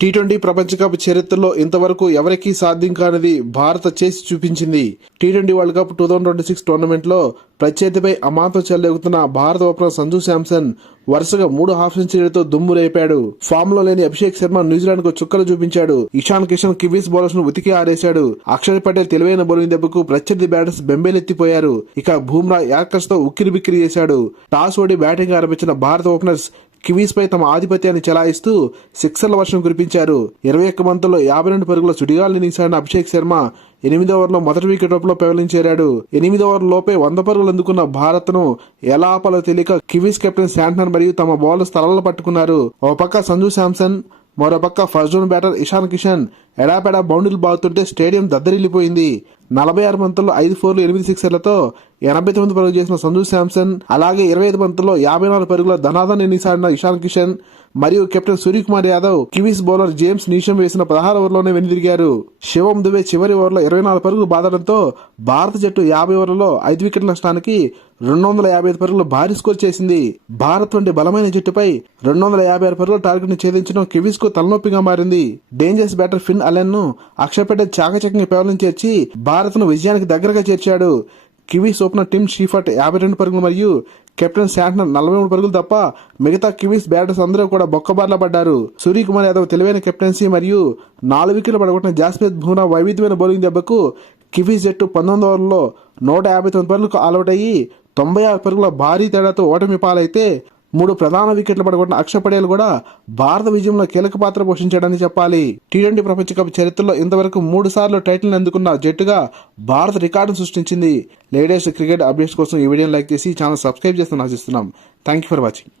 T20 ప్రపంచ cup చరిత్రలో ఇంతవరకు ఎవరికీ సాధ్యం కానిది భారత చేసి చూపించింది. టీ20 వరల్డ్ కప్ 2026 టోర్నమెంట్లో ప్రత్యర్థిపై అమాంతం చెలరేగుతున్న భారత ఓపెనర్ సంజు శాంసన్ వరుసగా 3 హాఫ్ సెంచరీలతో దుమ్ము రేపాడు. ఫామ్ లో లేని అభిషేక్ శర్మ న్యూజిలాండ్ కు చుక్కలు చూపించాడు. ఇషాన్ కిషన్ కివీస్ బౌలర్స్ ను ఉతికి ఆరేశాడు. అక్షర్ పటేల్ తెలివైన బౌలింగ్ దెబ్బకు ప్రత్యర్థి బ్యాటర్స్ బెంబేలెత్తిపోయారు. ఇక బూమ్రా యార్కర్స్ తో ఉక్కిరి బిక్కిరి చేశాడు. టాస్ ఓడి బ్యాటింగ్ ఆరంభించిన భారత ఓపెనర్స్ కివీస్ పై తమ ఆధిపత్యాన్ని చెలాయిస్తూ సిక్సర్ల వర్షం కురిపించారు. 21 బంతుల్లో 52 పరుగుల సుడిగాలు ఇన్నింగ్స్ ఆడిన అభిషేక్ శర్మ 8వ ఓవర్లో మొదటి వికెట్ లో పెవలిన్ చేరాడు. 8వ ఓవర్ లోపే 100 పరుగులు అందుకున్న భారత్ ను ఎలా ఆపాలో తెలియక కివీస్ కెప్టెన్ శాంట్నర్ మరియు తమ బౌలర్స్ తలలు పట్టుకున్నారు. ఓ పక్క సంజు శాంసన్, మరోపక్క first zone batter Ishan Kishan ఎడాపెడా బౌండరీలు బాగుతుంటే స్టేడియం దద్దరిల్లిపోయింది. 46 బంతుల్లో 5 4లు 8 సిక్సర్లతో 89 పరుగులు చేసిన సంజు శాంసన్, అలాగే 25 బంతుల్లో 54 పరుగుల ధనాధన్ ఇన్నింగ్స్ ఆడిన ఇషాన్ కిషన్ మరియు captain Suryakumar Yadav Kiwis bowler James Neesham వేసిన 16 ఓవర్లోనే వెనుదిరిగారు. శివం దుబే చివరి ఓవర్లో 24 పరుగులు బాదడంతో భారత జట్టు 50 ఓవర్లలో 5 వికెట్ల నష్టానికి 255 పరుగులు భారీ స్కోర్ చేసింది. భారత్ వంటి బలమైన జట్టుపై 256 పరుగుల టార్గెట్ ను ఛేదించడం కివీస్ కు తలనొప్పిగా మారింది. డేంజరస్ బ్యాటర్ ఫిన్ అలెన్ ను అక్షర్ పటేల్ చాకచక్యంగా పెవలిన్ చేర్చి భారత్ ను విజయానికి దగ్గరగా చేర్చాడు. కివీస్ ఓపెనర్ టిమ్ షీఫర్ట్ 52 పరుగులు మరియు కెప్టెన్ శాంట్నర్ 43 పరుగులు తప్ప మిగతా కివీస్ బ్యాటర్స్ అందరూ కూడా బొక్కబార్ల పడ్డారు. సూర్యకుమార్ యాదవ్ తెలివైన కెప్టెన్సీ మరియు 4 వికెట్లు పడగొట్టిన జాస్ప్రీత్ బుమ్రా వైవిధ్యమైన బౌలింగ్ దెబ్బకు కివీస్ జట్టు 19 ఓవర్లలో 159 పరుగులకు ఆల్అౌట్ అయ్యి 96 పరుగుల భారీ తేడాతో ఓటమి పాలైతే 3 ప్రధాన వికెట్లు పడగొట్టిన అక్షర్ పటేల్ కూడా భారత విజయంలో కీలక పాత్ర పోషించాడని చెప్పాలి. టీ20 ప్రపంచ కప్ చరిత్రలో ఇంతవరకు 3 సార్లు టైటిల్ అందుకున్న జట్టుగా భారత రికార్డును సృష్టించింది. లేటెస్ట్ క్రికెట్ అప్డేట్స్ కోసం ఈ వీడియోని లైక్ చేసి ఛానల్ సబ్స్క్రైబ్ చేస్తామని ఆశిస్తున్నాం. Thank you for watching.